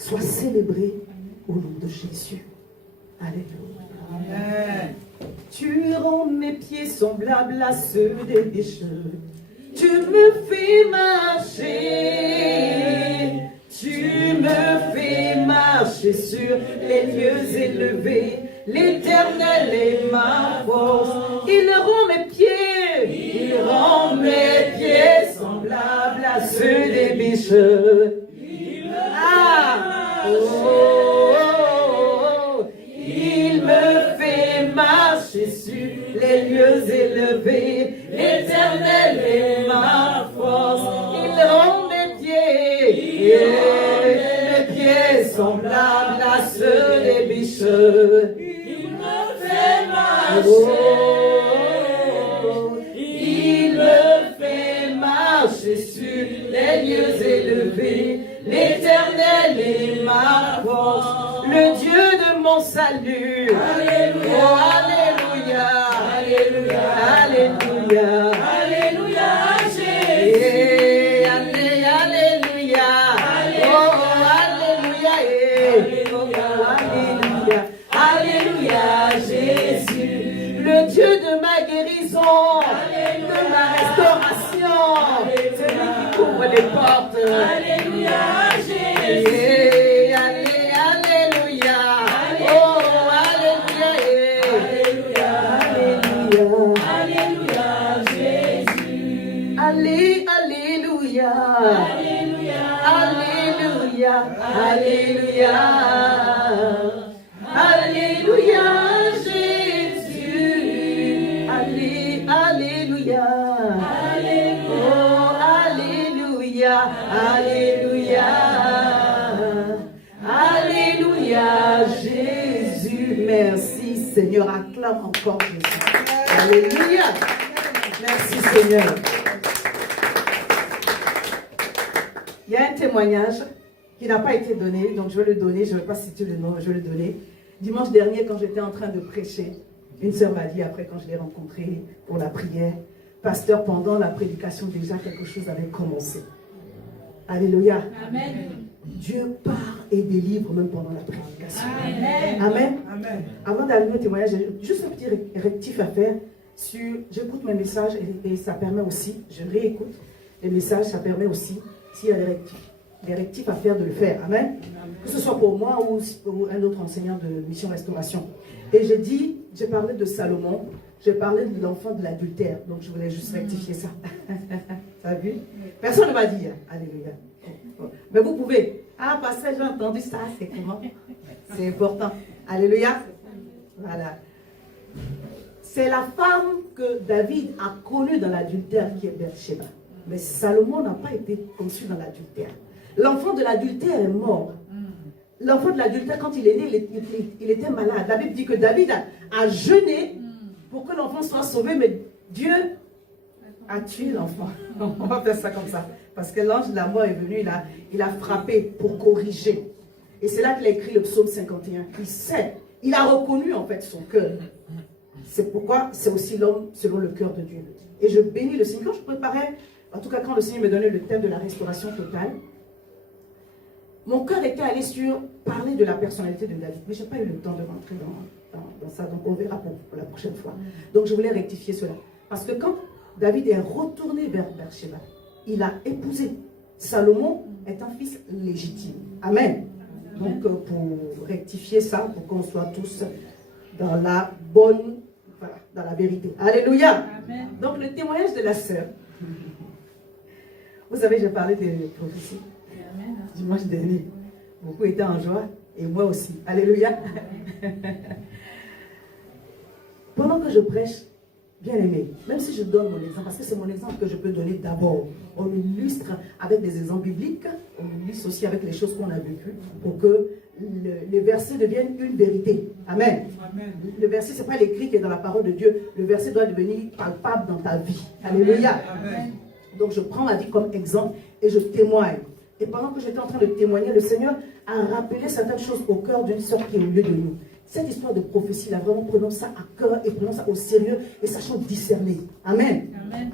soit célébré au nom de Jésus. Alléluia. Amen. Tu rends mes pieds semblables à ceux des pécheurs. Tu me fais marcher. Tu me fais marcher sur les lieux élevés. L'Éternel est ma force. Il rend mes pieds. Il rend mes pieds semblables à ceux des pécheurs. Ah! Oh! Il me fait marcher sur les lieux élevés. L'Éternel est ma force. Il rend mes pieds semblables à ceux des bicheux. Il me fait marcher. Oh, il me fait marcher sur les lieux élevés. L'Éternel est ma force, le Dieu de mon salut. Alléluia. Oh, alléluia. Alléluia. Alléluia. Alléluia, Jésus. Eh, alléluia. Oh, alléluia. Oh, alléluia. Alléluia, Jésus. Le Dieu de ma guérison, de ma restauration. C'est lui qui ouvre les portes. Alléluia, Jésus. Eh, alléluia. Oh, alléluia. Alléluia. Alléluia, Jésus. Alléluia. Alléluia. Alléluia. Alléluia. Alléluia, Jésus. Alléluia. Oh, alléluia. Alléluia. Alléluia, Jésus. Merci, Seigneur. Acclame encore Jésus. Alléluia. Merci, Seigneur. Il y a un témoignage qui n'a pas été donné, donc je vais le donner. Je ne vais pas citer le nom, je vais le donner. Dimanche dernier, quand j'étais en train de prêcher, une sœur m'a dit, après quand je l'ai rencontrée pour la prière, pasteur, pendant la prédication, déjà quelque chose avait commencé. Alléluia. Amen. Dieu part et délivre même pendant la prédication. Amen. Amen. Amen. Avant d'aller au témoignage, j'ai juste un petit rectif à faire. J'écoute mes messages et ça permet aussi, je réécoute les messages, ça permet aussi, s'il y a des rectifs à faire, de le faire. Amen. Que ce soit pour moi ou pour un autre enseignant de mission restauration. Et j'ai parlé de Salomon, j'ai parlé de l'enfant de l'adultère. Donc je voulais juste rectifier ça. T'as vu? Personne ne m'a dit. Alléluia. Mais vous pouvez. Ah, pasteur, j'ai entendu ça, c'est comment? C'est important. Alléluia. Voilà. C'est la femme que David a connue dans l'adultère qui est Bathsheba. Mais Salomon n'a pas été conçu dans l'adultère. L'enfant de l'adultère est mort. L'enfant de l'adultère, quand il est né, il était malade. La Bible dit que David a jeûné pour que l'enfant soit sauvé, mais Dieu a tué l'enfant. On va faire ça comme ça. Parce que l'ange de la mort est venu, il a frappé pour corriger. Et c'est là qu'il a écrit le psaume 51. Il sait, il a reconnu en fait son cœur. C'est pourquoi c'est aussi l'homme selon le cœur de Dieu. Et je bénis le Seigneur. Quand je préparais, en tout cas quand le Seigneur me donnait le thème de la restauration totale, mon cœur était allé sur parler de la personnalité de David. Mais je n'ai pas eu le temps de rentrer dans ça. Donc on verra pour la prochaine fois. Donc je voulais rectifier cela. Parce que quand David est retourné vers Bathsheba, il a épousé. Salomon est un fils légitime. Amen. Donc pour rectifier ça, pour qu'on soit tous dans la bonne, voilà, dans la vérité. Alléluia. Amen. Donc le témoignage de la sœur. Vous savez, j'ai parlé de prophétie dimanche dernier. Beaucoup étaient en joie et moi aussi. Alléluia. Pendant que je prêche, bien aimé, même si je donne mon exemple, parce que c'est mon exemple que je peux donner d'abord, on illustre avec des exemples bibliques, on illustre aussi avec les choses qu'on a vécues pour que les versets deviennent une vérité. Amen. Amen. Le verset, ce n'est pas l'écrit qui est dans la parole de Dieu. Le verset doit devenir palpable dans ta vie. Alléluia. Amen. Donc je prends ma vie comme exemple et je témoigne. Et pendant que j'étais en train de témoigner, le Seigneur a rappelé certaines choses au cœur d'une sœur qui est au milieu de nous. Cette histoire de prophétie, là, vraiment prenons ça à cœur et prenons ça au sérieux et sachons discerner. Amen. Amen.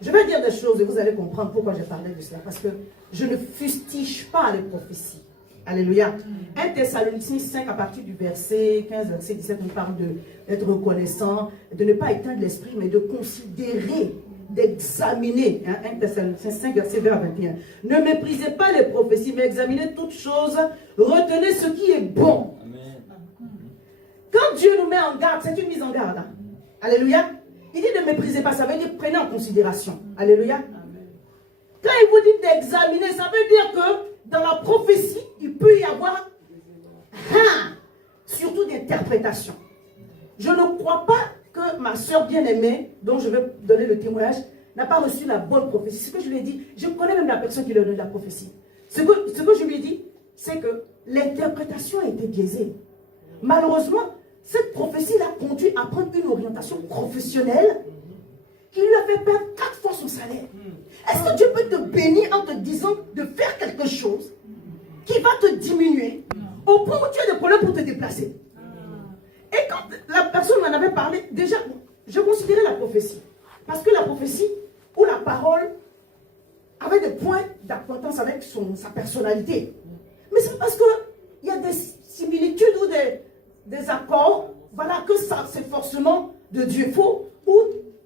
Je vais dire des choses et vous allez comprendre pourquoi j'ai parlé de cela. Parce que je ne fustige pas les prophéties. Alléluia. 1 Thessaloniciens 5, à partir du verset 15, verset 17, on parle d'être reconnaissant, de ne pas éteindre l'esprit, mais de considérer, d'examiner. 1 Thessaloniciens 5, verset 20 à 21. Ne méprisez pas les prophéties, mais examinez toutes choses. Retenez ce qui est bon. Quand Dieu nous met en garde, c'est une mise en garde. Alléluia. Il dit ne méprisez pas, ça veut dire prenez en considération. Alléluia. Quand il vous dit d'examiner, ça veut dire que dans la prophétie, il peut y avoir surtout d'interprétation. Je ne crois pas que ma soeur bien-aimée, dont je vais donner le témoignage, n'a pas reçu la bonne prophétie. Ce que je lui ai dit, je connais même la personne qui lui a donné la prophétie. Ce que je lui ai dit, c'est que l'interprétation a été biaisée. Malheureusement, cette prophétie l'a conduit à prendre une orientation professionnelle qui lui a fait perdre 4 fois son salaire. Est-ce que Dieu peut te bénir en te disant de faire quelque chose qui va te diminuer au point où tu as des problèmes pour te déplacer? Et quand la personne m'en avait parlé, déjà, je considérais la prophétie. Parce que la prophétie ou la parole avait des points d'acquaintance avec sa personnalité. Mais c'est parce qu'il y a des similitudes ou des accords, voilà, que ça, c'est forcément de Dieu. Il faut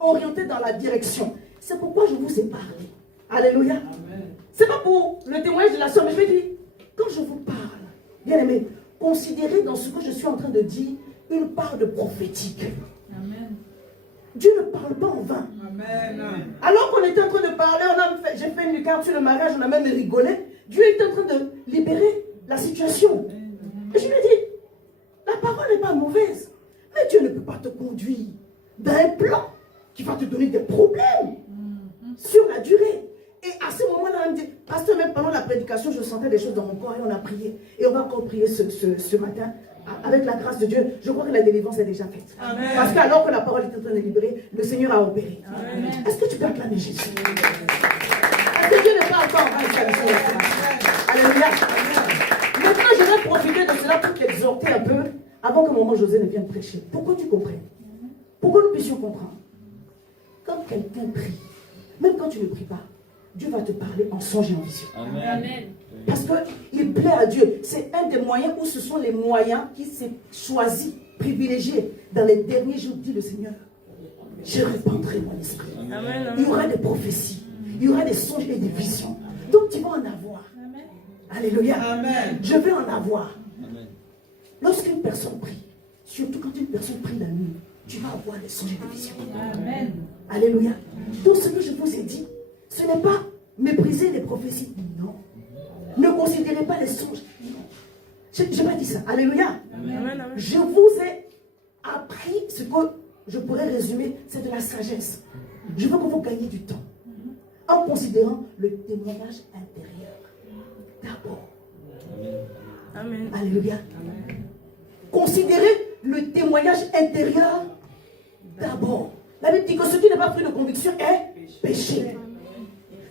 orienter dans la direction. C'est pourquoi je vous ai parlé. Alléluia. C'est pas pour le témoignage de la soeur, mais je vais dire, quand je vous parle, bien aimé, considérez dans ce que je suis en train de dire une part de prophétique. Amen. Dieu ne parle pas en vain. Amen. Alors qu'on était en train de parler, j'ai fait une carte sur le mariage, on a même rigolé. Dieu est en train de libérer la situation. Et je lui ai dit, la parole n'est pas mauvaise, mais Dieu ne peut pas te conduire dans un plan qui va te donner des problèmes sur la durée. Et à ce moment-là, elle me dit, pasteur, même pendant la prédication, je sentais des choses dans mon corps et on a prié. Et on va encore prier ce matin. Avec la grâce de Dieu, je crois que la délivrance est déjà faite. Amen. Parce qu'alors que la parole est en train de libérer, le Seigneur a opéré. Est-ce que tu peux acclamer Jésus? Est-ce que Dieu n'est pas encore en train de Alléluia. Maintenant, je vais profiter de cela pour t'exhorter un peu avant que maman José ne vienne prêcher. Pourquoi tu comprennes? Pourquoi nous puissions comprendre? Quand quelqu'un prie, même quand tu ne pries pas, Dieu va te parler en songe et en vision. Amen. Parce qu'il plaît à Dieu. C'est un des moyens où ce sont les moyens qui s'est choisi, privilégiés dans les derniers jours, dit le Seigneur. Je répandrai mon esprit. Amen. Il y aura des prophéties, il y aura des songes et des visions. Donc tu vas en avoir. Amen. Alléluia. Amen. Je vais en avoir. Amen. Lorsqu'une personne prie, surtout quand une personne prie la nuit, tu vas avoir des songes et des visions. Amen. Alléluia. Donc ce que je vous ai dit, ce n'est pas mépriser les prophéties. Non. Ne considérez pas les songes. Non. Je n'ai pas dit ça. Alléluia. Amen. Je vous ai appris ce que je pourrais résumer, c'est de la sagesse. Je veux que vous gagniez du temps en considérant le témoignage intérieur. D'abord. Amen. Alléluia. Amen. Considérez le témoignage intérieur d'abord. La Bible dit que ce qui n'est pas fruit de conviction est péché.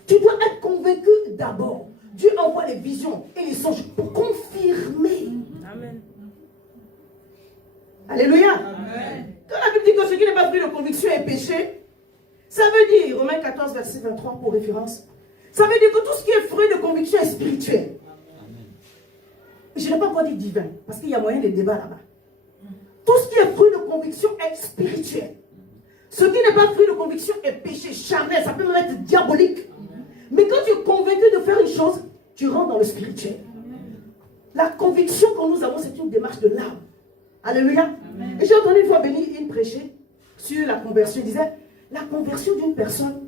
Tu dois être convaincu d'abord. Dieu envoie les visions et les songes pour confirmer. Amen. Alléluia. Amen. Quand la Bible dit que ce qui n'est pas fruit de conviction est péché, ça veut dire, Romains 14, verset 23 pour référence, ça veut dire que tout ce qui est fruit de conviction est spirituel. Amen. Je n'ai pas encore dit divin, parce qu'il y a moyen de débat là-bas. Tout ce qui est fruit de conviction est spirituel. Ce qui n'est pas fruit de conviction est péché, charnel, ça peut même être diabolique. Mais quand tu es convaincu de faire une chose, tu rentres dans le spirituel. La conviction que nous avons, c'est une démarche de l'âme. Alléluia. Amen. Et j'ai entendu une fois une prêcher sur la conversion. Il disait, la conversion d'une personne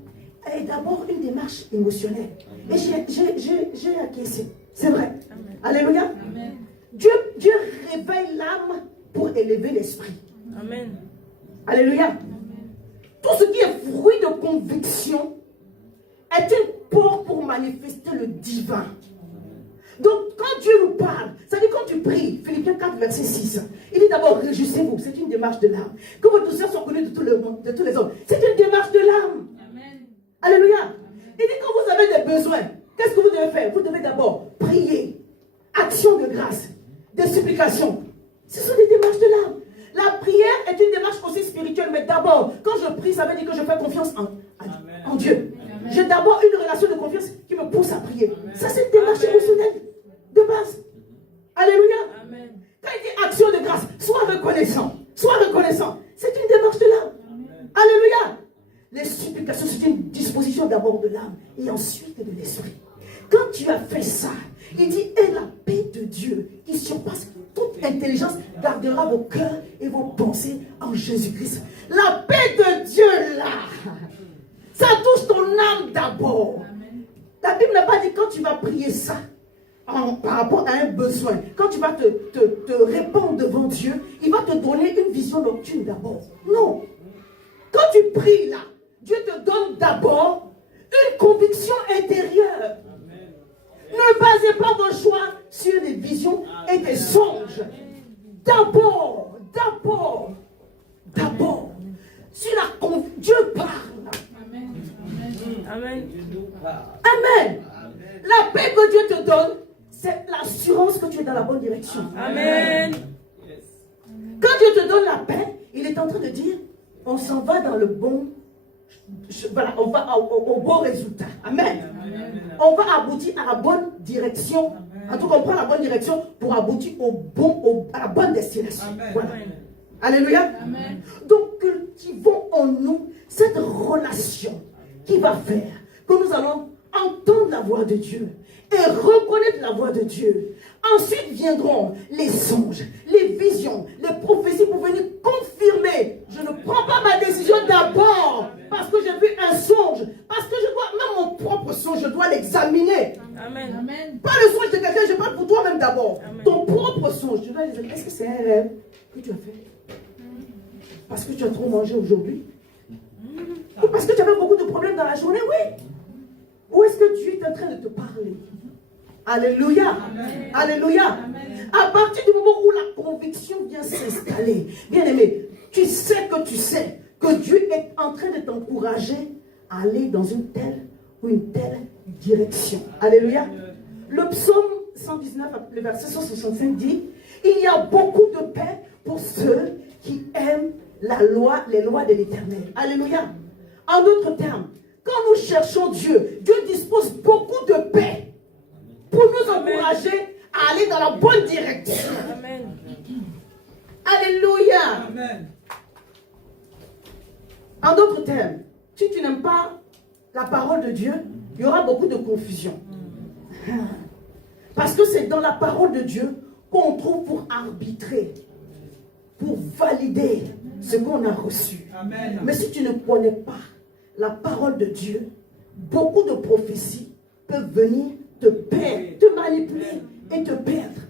est d'abord une démarche émotionnelle. Et j'ai acquiescé. C'est vrai. Amen. Alléluia. Amen. Dieu réveille l'âme pour élever l'esprit. Amen. Alléluia. Amen. Tout ce qui est fruit de conviction est une porte pour manifester le divin. Donc, quand Dieu nous parle, ça dit quand tu pries, Philippiens 4, verset 6, il dit d'abord, réjouissez-vous, c'est une démarche de l'âme. Que vos douceurs soient connues de tout le monde, de tous les hommes. C'est une démarche de l'âme. Alléluia. Amen. Il dit quand vous avez des besoins, qu'est-ce que vous devez faire? Vous devez d'abord prier, action de grâce, des supplications. Ce sont des démarches de l'âme. La prière est une démarche aussi spirituelle, mais d'abord, quand je prie, ça veut dire que je fais confiance en Dieu. J'ai d'abord une relation de confiance qui me pousse à prier. Amen. Ça, c'est une démarche émotionnelle de base. Alléluia. Amen. Quand il dit action de grâce, sois reconnaissant. Sois reconnaissant. C'est une démarche de l'âme. Alléluia. Les supplications, c'est une disposition d'abord de l'âme et ensuite de l'esprit. Quand tu as fait ça, il dit, et la paix de Dieu qui surpasse toute intelligence gardera vos cœurs et vos pensées en Jésus-Christ. La paix de Dieu là, ça touche ton âme d'abord. La Bible n'a pas dit quand tu vas prier ça par rapport à un besoin, quand tu vas te répandre devant Dieu, il va te donner une vision nocturne d'abord. Non. Quand tu pries là, Dieu te donne d'abord une conviction intérieure. Ne basez pas vos choix sur des visions et des songes. D'abord, sur la conviction. Dieu parle. Amen. Amen. La paix que Dieu te donne, c'est l'assurance que tu es dans la bonne direction. Amen. Quand Dieu te donne la paix, il est en train de dire, on s'en va dans le bon, voilà, on va au bon résultat. Amen. On va aboutir à la bonne direction. En tout cas, on prend la bonne direction pour aboutir à la bonne destination. Voilà. Alléluia. Amen. Donc, cultivons en nous cette relation qui va faire que nous allons entendre la voix de Dieu et reconnaître la voix de Dieu. Ensuite viendront les songes, les visions, les prophéties pour venir confirmer. Je ne prends pas ma décision d'abord parce que j'ai vu un songe, parce que je dois, même mon propre songe, je dois l'examiner. Amen. Amen. Pas le songe de quelqu'un, je parle pour toi-même d'abord. Amen. Ton propre songe, tu dois l'examiner. Est-ce que c'est un rêve que tu as fait? Parce que tu as trop mangé aujourd'hui? Ou parce que tu avais beaucoup de problèmes dans la journée? Oui. Ou est-ce que Dieu est en train de te parler? Alléluia. Amen. Alléluia. Amen. À partir du moment où la conviction vient s'installer, bien aimé, tu sais que Dieu est en train de t'encourager à aller dans une telle ou une telle direction. Alléluia. Le psaume 119, le verset 165 dit, il y a beaucoup de paix pour ceux qui aiment les lois de l'Éternel. Alléluia. En d'autres termes, quand nous cherchons Dieu, Dieu dispose beaucoup de paix pour nous encourager à aller dans la bonne direction. Amen. Alléluia. Amen. En d'autres termes, si tu n'aimes pas la parole de Dieu, il y aura beaucoup de confusion. Parce que c'est dans la parole de Dieu qu'on trouve pour arbitrer, pour valider ce qu'on a reçu. Amen. Mais si tu ne connais pas la parole de Dieu, beaucoup de prophéties peuvent venir te perdre, te manipuler et te perdre.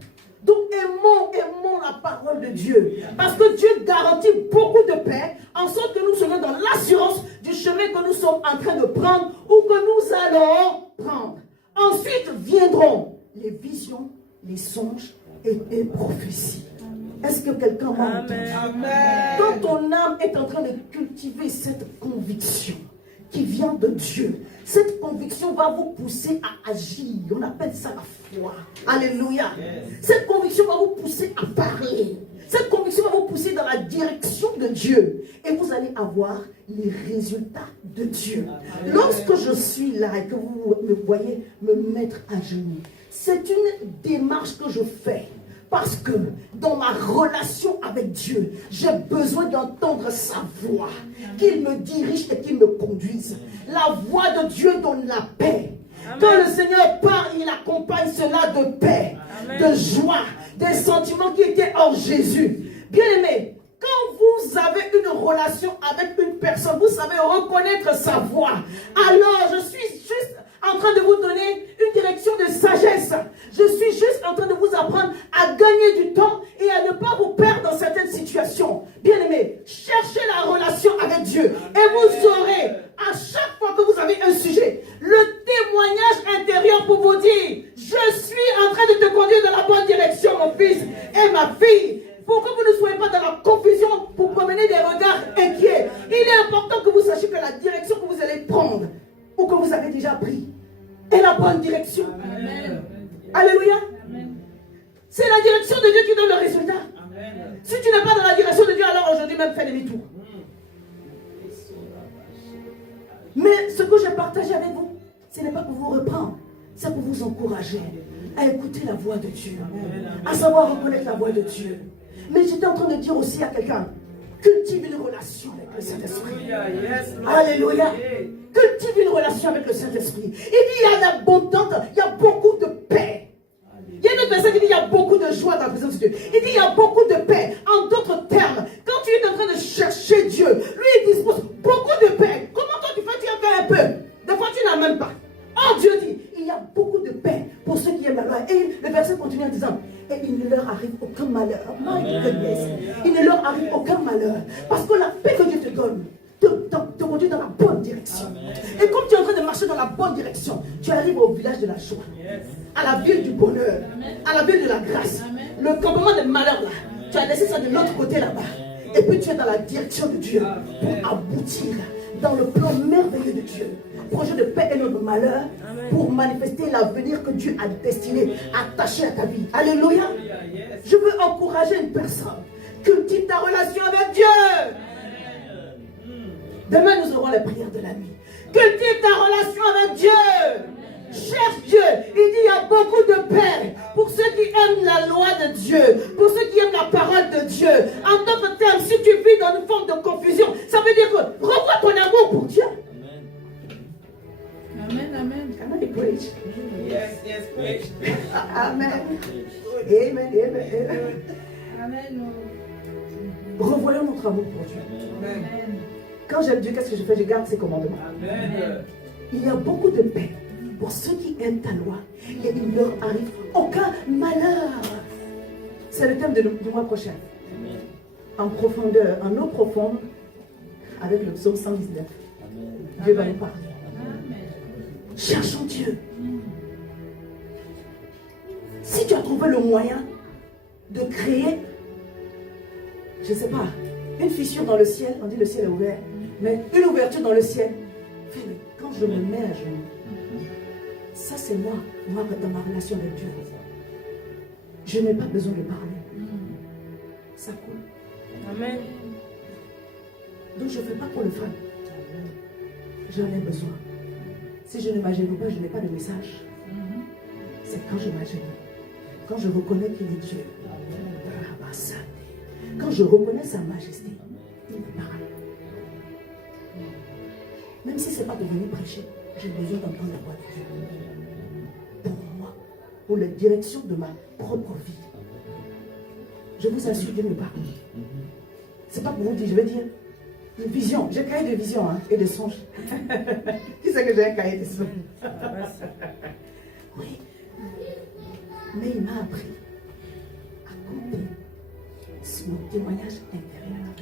Donc aimons la parole de Dieu. Parce que Dieu garantit beaucoup de paix en sorte que nous soyons dans l'assurance du chemin que nous sommes en train de prendre ou que nous allons prendre. Ensuite viendront les visions, les songes et les prophéties. Est-ce que quelqu'un m'a entendu? Amen. Quand ton âme est en train de cultiver cette conviction qui vient de Dieu, cette conviction va vous pousser à agir. On appelle ça la foi. Alléluia. Cette conviction va vous pousser à parler. Cette conviction va vous pousser dans la direction de Dieu. Et vous allez avoir les résultats de Dieu. Lorsque je suis là et que vous me voyez me mettre à genoux, c'est une démarche que je fais. Parce que dans ma relation avec Dieu, j'ai besoin d'entendre sa voix, qu'il me dirige et qu'il me conduise. La voix de Dieu donne la paix. Amen. Quand le Seigneur parle, il accompagne cela de paix, amen, de joie, des sentiments qui étaient en Jésus. Bien aimé, quand vous avez une relation avec une personne, vous savez reconnaître sa voix. Alors je suis juste en train de vous donner une direction de sagesse. Je suis juste en train de vous apprendre à gagner du temps et à ne pas vous perdre dans certaines situations. Bien aimé, cherchez la relation avec Dieu et vous aurez, à chaque fois que vous avez un sujet, le témoignage intérieur pour vous dire, je suis en train de te conduire dans la bonne direction, mon fils et ma fille. Pour que vous ne soyez pas dans la confusion, pour promener des regards inquiets. Il est important que vous sachiez que la direction que vous allez prendre, ou que vous avez déjà pris, est la bonne direction. Amen. Alléluia. Amen. C'est la direction de Dieu qui donne le résultat. Amen. Si tu n'es pas dans la direction de Dieu, alors aujourd'hui même fais demi-tour. Mais ce que j'ai partagé avec vous, ce n'est pas pour vous reprendre, c'est pour vous encourager. à écouter la voix de Dieu, à savoir reconnaître la voix de Dieu. Mais j'étais en train de dire aussi à quelqu'un, cultive une relation avec le Saint-Esprit. Alléluia. Cultive une relation avec le Saint-Esprit. Il dit, il y a l'abondance, il y a beaucoup de paix. Il y a une autre personne qui dit, il y a beaucoup de joie dans la présence de Dieu. Il dit, il y a beaucoup de paix. En d'autres termes, quand tu es en train de chercher Dieu, lui, il dispose beaucoup de paix. Comment toi tu fais, tu as fait un peu. Des fois, tu n'as même pas. Oh, Dieu dit, il y a beaucoup de paix pour ceux qui aiment la loi. Et le verset continue en disant, et il ne leur arrive aucun malheur. My goodness. Il ne leur arrive aucun malheur. Parce que la paix que Dieu te donne te conduit dans la bonne direction. Et comme tu es en train de marcher dans la bonne direction, tu arrives au village de la joie, à la ville du bonheur, à la ville de la grâce. Le campement des malheurs là, tu as laissé ça de l'autre côté là-bas. Et puis tu es dans la direction de Dieu pour aboutir dans le plan merveilleux de Dieu. Projet de paix et non de malheur pour manifester l'avenir que Dieu a destiné, attaché à ta vie. Alléluia. Je veux encourager une personne. Cultive ta relation avec Dieu. Demain, nous aurons les prières de la nuit. Cultive ta relation avec Dieu. Cherche Dieu. Il dit il y a beaucoup de paix pour ceux qui aiment la loi de Dieu, pour ceux qui aiment la parole de Dieu. En d'autres termes, si tu vis dans une forme de confusion, ça veut dire que revois ton amour pour Dieu. Amen, amen. Can I preach? Yes, preach. Amen. Amen, amen. Amen. Revoyons notre amour pour Dieu. Amen. Quand j'aime Dieu, qu'est-ce que je fais? Je garde ses commandements. Amen. Il y a beaucoup de paix pour ceux qui aiment ta loi et il ne leur arrive aucun malheur. C'est le thème du mois prochain. En profondeur, en eau profonde, avec le psaume 119. Dieu va nous parler. Cherchons Dieu. Si tu as trouvé le moyen de créer, je ne sais pas, une fissure dans le ciel, on dit le ciel est ouvert, mais une ouverture dans le ciel, fais-le. Quand je me mets à genoux, ça c'est moi dans ma relation avec Dieu. Je n'ai pas besoin de parler. Ça coule. Amen. Donc je ne fais pas pour le fun. J'en ai besoin. Si je ne m'agenouille pas, je n'ai pas de message. C'est quand je m'agenouille. Quand je reconnais qu'il est Dieu. Quand je reconnais sa majesté, il me parle. Même si ce n'est pas pour venir prêcher, j'ai besoin d'entendre la voix de Dieu. Pour moi, pour la direction de ma propre vie. Je vous assure, Dieu me parle. Ce n'est pas pour vous dire, je vais dire une vision. J'ai un cahier de vision et de songes. Qui sait que j'ai un cahier de songes? Oui. Mais il m'a appris à compter sur mon témoignage intérieur.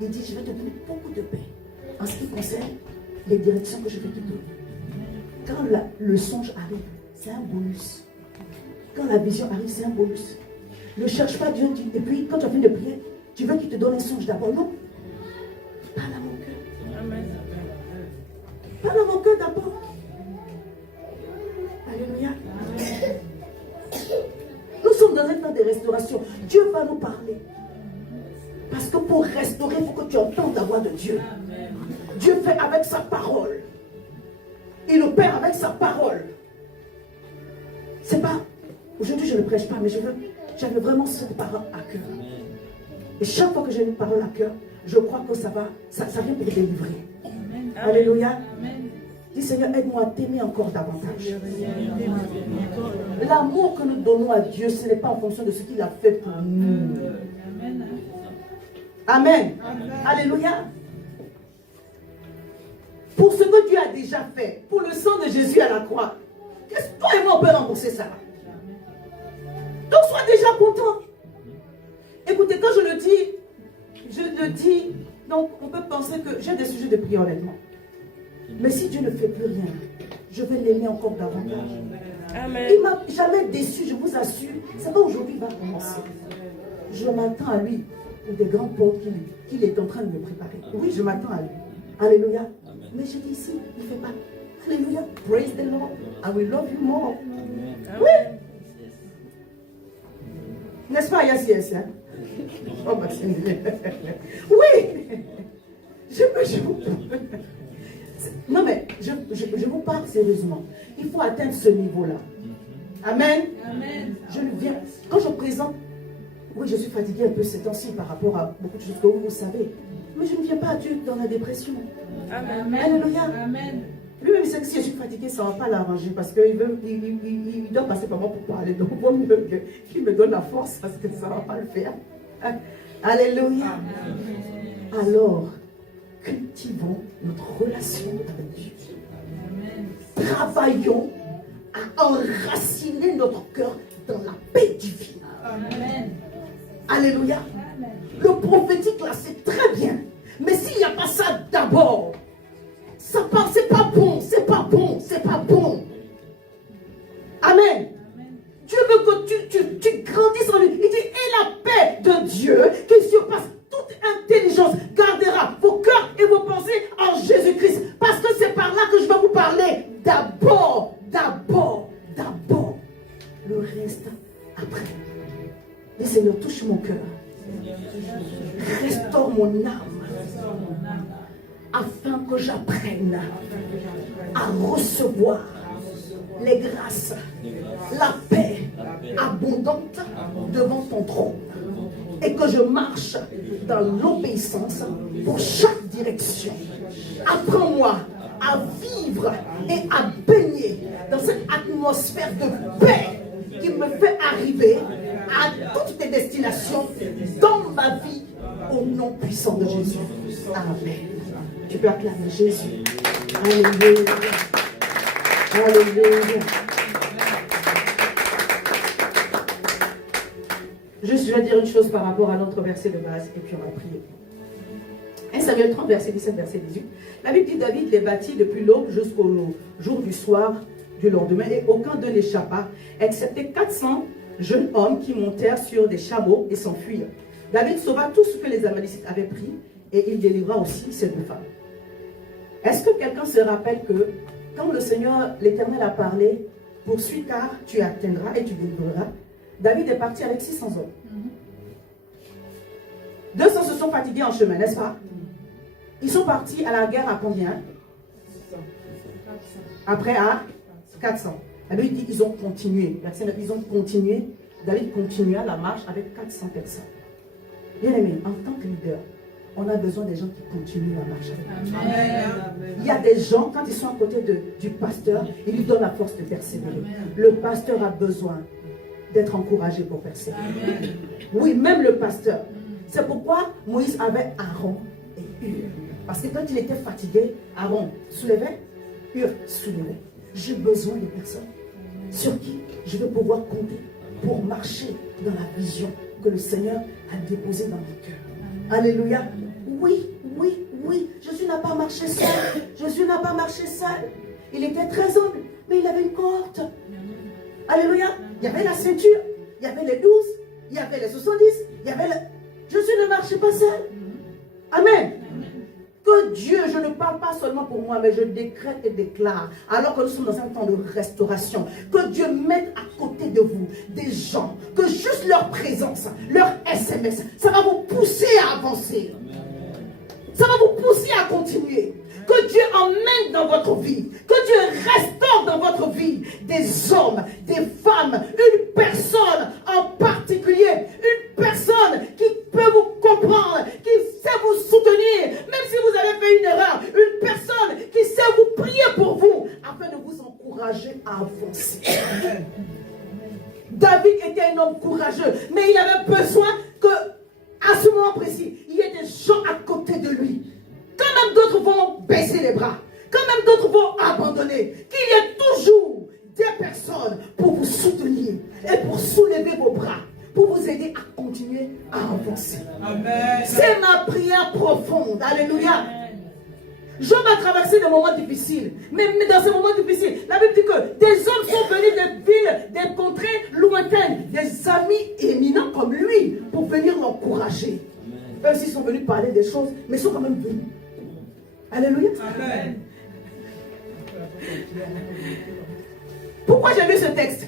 Il dit, je vais te donner beaucoup de paix en ce qui concerne les directions que je vais te donner. Quand le songe arrive, c'est un bonus. Quand la vision arrive, c'est un bonus. Ne cherche pas Dieu. Et puis, quand tu as fini de prier, tu veux qu'il te donne un songe d'abord. Non. Parle à mon cœur. Amen. Parle à mon cœur d'abord. Alléluia. Nous sommes dans un temps de restauration. Dieu va nous parler. Parce que pour restaurer, il faut que tu entendes la voix de Dieu. Dieu fait avec sa parole. Il opère avec sa parole. C'est pas... Aujourd'hui, je ne prêche pas, mais j'avais vraiment cette parole à cœur. Et chaque fois que j'ai une parole à cœur, je crois que ça vient pour délivrer. Amen. Alléluia. Amen. Dis Seigneur, aide-moi à t'aimer encore davantage. L'amour que nous donnons à Dieu, ce n'est pas en fonction de ce qu'il a fait pour nous. Amen. Amen. Amen. Alléluia. Pour ce que Dieu a déjà fait, pour le sang de Jésus à la croix, qu'est-ce que toi et moi on peut rembourser ça? Donc sois déjà content. Écoutez, quand je le dis, donc on peut penser que j'ai des sujets de prière honnêtement. Mais si Dieu ne fait plus rien, je vais l'aimer encore davantage. Amen. Il ne m'a jamais déçu, je vous assure. C'est pas aujourd'hui qu'il va commencer. Je m'attends à lui pour des grandes portes qu'il est en train de me préparer. Oui, je m'attends à lui. Alléluia. Amen. Mais je dis ici, il ne fait pas. Alléluia. Praise the Lord. I will love you more. Amen. Oui. N'est-ce pas, yes, yes, hein? Oh, Maxime. Oui. Non, mais je vous parle sérieusement. Il faut atteindre ce niveau-là. Amen. Amen. Je ne viens. Quand je présente, oui, je suis fatiguée un peu ces temps-ci par rapport à beaucoup de choses que vous savez. Mais je ne viens pas à Dieu dans la dépression. Amen. Alléluia. Amen. Lui-même, il sait que si je suis fatiguée, ça ne va pas l'arranger parce qu'il il doit passer par moi pour parler. Donc, il vaut mieux qu'il me donne la force parce que ça ne va pas le faire. Alléluia. Alors, cultivons notre relation avec Dieu. Travaillons à enraciner notre cœur dans la paix divine. Amen. Alléluia. Amen. Le prophétique là, c'est très bien. Mais s'il n'y a pas ça d'abord, ça part, c'est pas bon, c'est pas bon, c'est pas bon. Amen. Dieu veut que tu grandisses en lui. Il dit, et la paix de Dieu qui surpasse toute intelligence gardera vos cœurs et vos pensées en Jésus-Christ. Parce que c'est par là que je vais vous parler. D'abord. Le reste après. Et Seigneur, touche mon cœur. Restaure mon âme. Afin que j'apprenne à recevoir les grâces, la paix abondante devant ton trône. Et que je marche dans l'obéissance pour chaque direction. Apprends-moi à vivre et à baigner dans cette atmosphère de paix qui me fait arriver à toutes tes destinations dans ma vie au nom puissant de Jésus. Amen. Tu peux acclamer Jésus. Alléluia. Alléluia. Juste, je vais dire une chose par rapport à notre verset de base et puis on va prier. 1 Samuel 30, verset 17, verset 18. La Bible dit David les bâtit depuis l'aube jusqu'au jour du soir du lendemain et aucun d'eux n'échappa, excepté 400 jeunes hommes qui montèrent sur des chameaux et s'enfuirent. David sauva tout ce que les Amalécites avaient pris et il délivra aussi ces deux femmes. Est-ce que quelqu'un se rappelle que quand le Seigneur, l'Éternel a parlé, poursuis car tu atteindras et tu délivreras, David est parti avec 600 hommes. 200 se sont fatigués en chemin, n'est-ce pas? Ils sont partis à la guerre à combien? Après à 400. La Bible dit qu'ils ont continué. Ils ont continué. David continua la marche avec 400 personnes. Bien aimé, en tant que leader, on a besoin des gens qui continuent la marche avec nous. Amen. Il y a des gens, quand ils sont à côté du pasteur, ils lui donnent la force de persévérer. Le pasteur a besoin d'être encouragé pour persévérer. Amen. Oui, même le pasteur. C'est pourquoi Moïse avait Aaron et Hur. Parce que quand il était fatigué, Aaron soulevait, Hur soulevait. J'ai besoin de personnes sur qui je vais pouvoir compter pour marcher dans la vision que le Seigneur a déposée dans mon cœur. Alléluia. Oui. Jésus n'a pas marché seul. Jésus n'a pas marché seul. Il était très humble, mais il avait une cohorte. Alléluia. Il y avait la ceinture, il y avait les 12, il y avait les 70, il y avait le... Jésus ne marchait pas seul. Amen. Que Dieu, je ne parle pas seulement pour moi, mais je décrète et déclare, alors que nous sommes dans un temps de restauration, que Dieu mette à côté de vous des gens, que juste leur présence, leur SMS, ça va vous pousser à avancer. Ça va vous pousser à continuer. Que Dieu emmène dans votre vie, que Dieu restaure dans votre vie des hommes, des femmes, une personne en particulier, une personne qui peut vous comprendre, qui sait vous soutenir, même si vous avez fait une erreur, une personne qui sait vous prier pour vous, afin de vous encourager à avancer. David était un homme courageux, mais il avait besoin que, à ce moment précis, il y ait des gens à côté de lui. Quand même d'autres vont baisser les bras, quand même d'autres vont abandonner, qu'il y ait toujours des personnes pour vous soutenir et pour soulever vos bras, pour vous aider à continuer à avancer. C'est ma prière profonde. Alléluia. Job a traversé des moments difficiles, mais dans ces moments difficiles, la Bible dit que des hommes sont venus des villes, des contrées lointaines, des amis éminents comme lui, pour venir l'encourager. Eux aussi sont venus parler des choses, mais ils sont quand même venus. Alléluia. Amen. Pourquoi j'ai lu ce texte?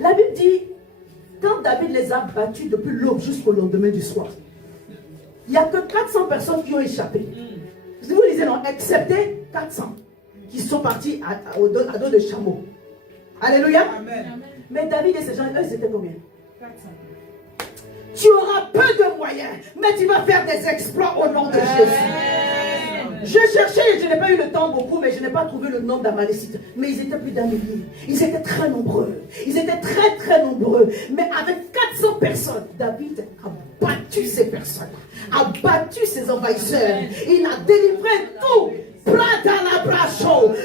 La Bible dit, quand David les a battus depuis l'aube jusqu'au lendemain du soir, il n'y a que 400 personnes qui ont échappé. Si vous lisez, non, excepté 400 qui sont partis à dos de chameau. Alléluia. Amen. Mais David et ses gens, eux, c'était combien? 400. Tu auras peu de moyens, mais tu vas faire des exploits au nom de Jésus. Je cherchais, je n'ai pas eu le temps beaucoup, mais je n'ai pas trouvé le nombre d'Amalécites. Mais ils étaient plus d'un millier. Ils étaient très nombreux. Ils étaient très très nombreux. Mais avec 400 personnes, David a battu ces personnes, a battu ces envahisseurs. Il a délivré tout.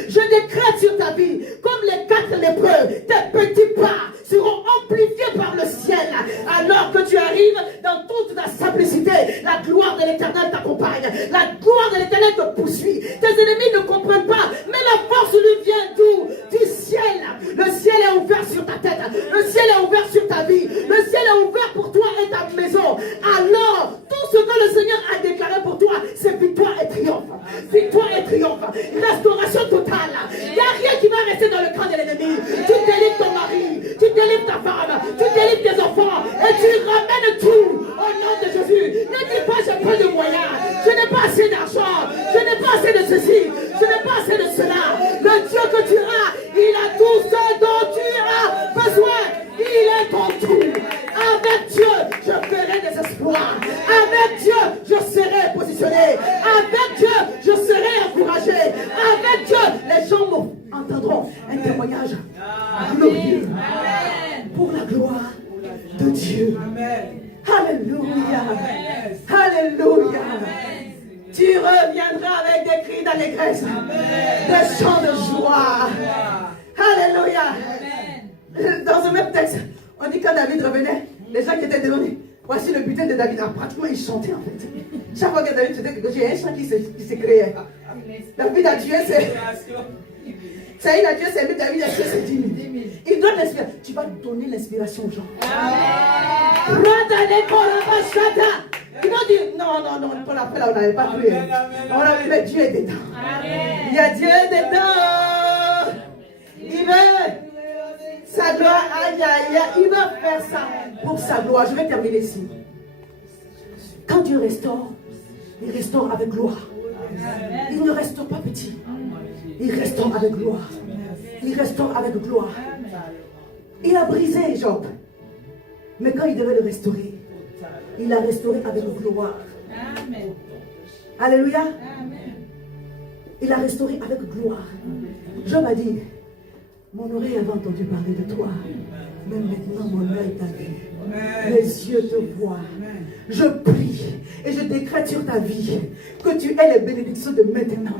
Je décrète sur ta vie, comme les 4 lépreux, tes petits pas seront amplifiés par le ciel. Alors que tu arrives dans toute ta simplicité, la gloire de l'Éternel t'accompagne. La gloire de l'Éternel te poursuit. Tes ennemis ne comprennent pas, mais la force lui vient d'où? Du ciel. Le ciel est ouvert sur ta tête. Le ciel est ouvert sur ta vie. Le ciel est ouvert pour toi et ta maison. Alors, tout ce que le Seigneur a déclaré pour toi, c'est victoire et triomphe. Victoire et triomphe. Restauration totale. Il n'y a rien qui va rester dans le camp de l'ennemi. Tu délivres ton mari, tu délivres ta femme, tu délivres tes enfants et tu ramènes tout au nom de Jésus. Ne dis pas j'ai peu de moyens, je n'ai pas assez d'argent, je n'ai pas assez de ceci, je n'ai pas assez de cela. Le Dieu que tu as, il a tout ce dont tu as besoin. Il est ton tout. Avec Dieu, je ferai des exploits. Avec Dieu, je serai positionné. Avec Dieu, je serai encouragé. Avec Dieu, les gens entendront un témoignage glorieux pour la gloire de Dieu. Alléluia. Alléluia. Tu reviendras avec des cris d'allégresse, des chants de joie. Alléluia. Dans ce même texte, on dit quand David revenait, les gens qui étaient devant lui, voici le butin de David. Ah, pratiquement, ils chantaient en fait. Chaque fois que David faisait quelque chose, il y a un chant qui s'est créé. David a tué ses... Ça, il a tué ses 1000, David a tué ses 10 000. Il donne l'inspiration. Tu vas donner l'inspiration aux gens. Ils vont dire, non, pour l'appel, on n'avait pas cru. On a vu, mais Dieu est dedans. Il y a Dieu dedans. Il veut sa gloire, aïe, aïe, aïe, il va faire ça pour sa gloire. Je vais terminer ici. Quand Dieu restaure, il restaure avec gloire. Il ne restaure pas petit. Il restaure avec gloire. Il restaure avec gloire. Il a brisé Job. Mais quand il devait le restaurer, il l'a restauré avec gloire. Alléluia. Il l'a restauré avec gloire. Job a dit, mon oreille avait entendu parler de toi, mais maintenant mon œil t'a vu. Mes yeux te voient. Je prie et je décrète sur ta vie que tu aies les bénédictions de maintenant.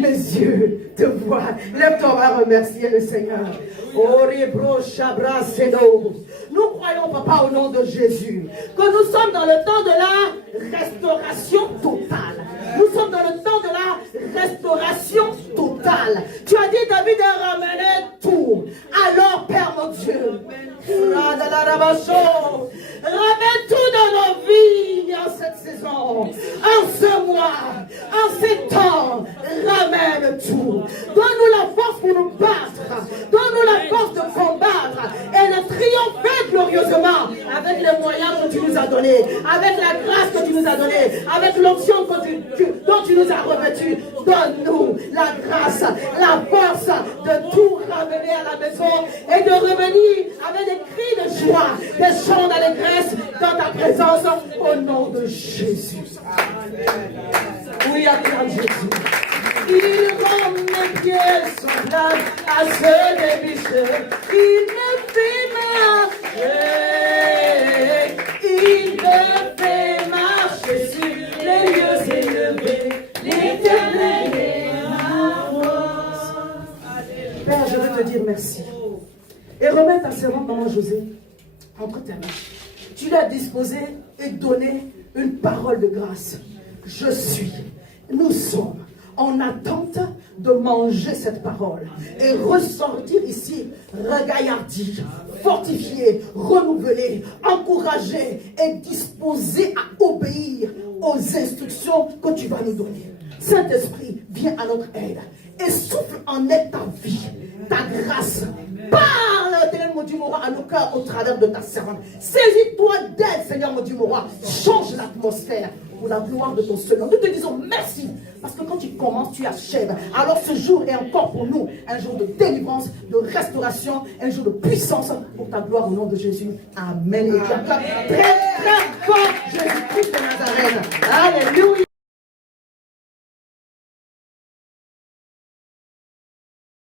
Mes yeux te voient. Lève-toi, on va remercier le Seigneur. Nous croyons, papa, au nom de Jésus, que nous sommes dans le temps de la restauration totale. Nous sommes dans le temps de la restauration totale. Tu as dit, David, de ramener tout. Alors, Père mon Dieu, ramène tout dans nos vies en cette saison, en ce mois, en ces temps. Ramène tout. Donne-nous la force pour nous battre. Donne-nous la force de combattre et de triompher glorieusement avec les moyens que tu nous as donnés, avec la grâce que tu nous as donnée, avec l'onction dont tu nous as revêtus. Donne-nous la grâce, la force de tout ramener à la maison et de revenir avec des cris de joie, des chants d'allégresse dans ta présence au nom de Jésus. Oui, acclame Jésus. Il rend mes pieds semblables à ceux des bicheux. Il me fait marcher. Il me fait marcher sur les lieux élevés. L'Éternel est ma force. Père, je veux te dire merci. Et remets ta servante maman José entre tes mains. Tu l'as disposé et donné une parole de grâce. Nous sommes en attente de manger cette parole et ressortir ici regaillardi, fortifié, renouvelé, encouragé et disposé à obéir aux instructions que tu vas nous donner. Saint-Esprit, viens à notre aide et souffle en elle ta vie, ta grâce. Parle, Éternel mon Dieu, mon roi, à nos cœurs au travers de ta servante. Saisis-toi d'aide, Seigneur mon Dieu, mon roi. Change l'atmosphère. pour la gloire de ton seul nom. Nous te disons merci, parce que quand tu commences, tu achèves. Alors ce jour est encore pour nous un jour de délivrance, de restauration, un jour de puissance pour ta gloire au nom de Jésus. Amen. Et j'acclame très, très fort Jésus-Christ de Nazareth. Alléluia.